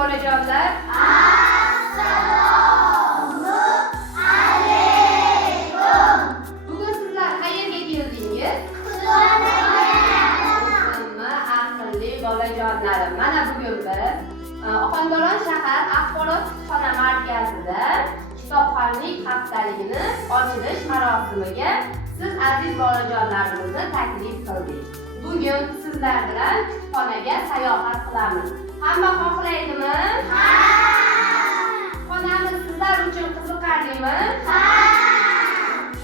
bolajonlar. Bugun sizlar qayerga keldingiz? Aqlli bolajonlarim. Mana bugun biz Ohangaron shahar axborot kutubxona markazida kitobxonlik haftaligini ochilish marosimiga siz aziz bolajonlarimizni taklif qildik. Bugun sizlar bilan kutubxonaga sayohat qilamiz. Hamma xohlaydimi? Ha! Kutubxonamiz sizlar uchun qiziqarlimi? Ha!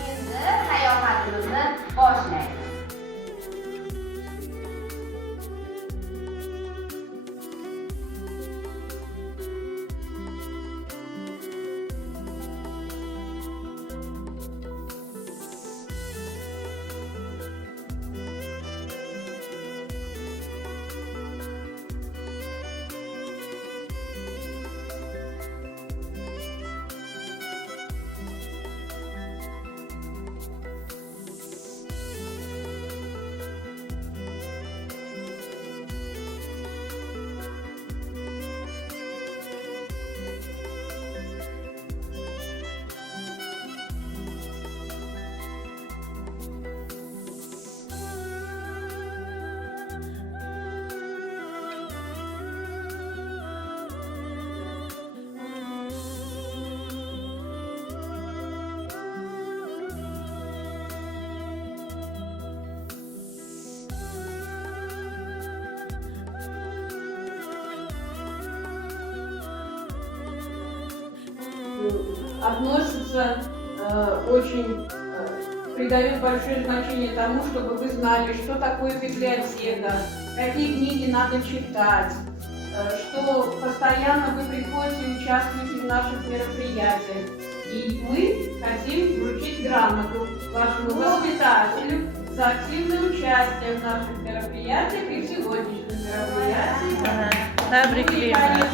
Endi sayohatimizni boshlaymiz. Относится очень, придает большое значение тому, чтобы вы знали, что такое библиотека, какие книги надо читать, что постоянно вы приходите и участвуете в наших мероприятиях. И мы хотим вручить грамоту вашему воспитателю за активное участие в наших мероприятиях и в сегодняшнем мероприятии. Тәбриклеймін.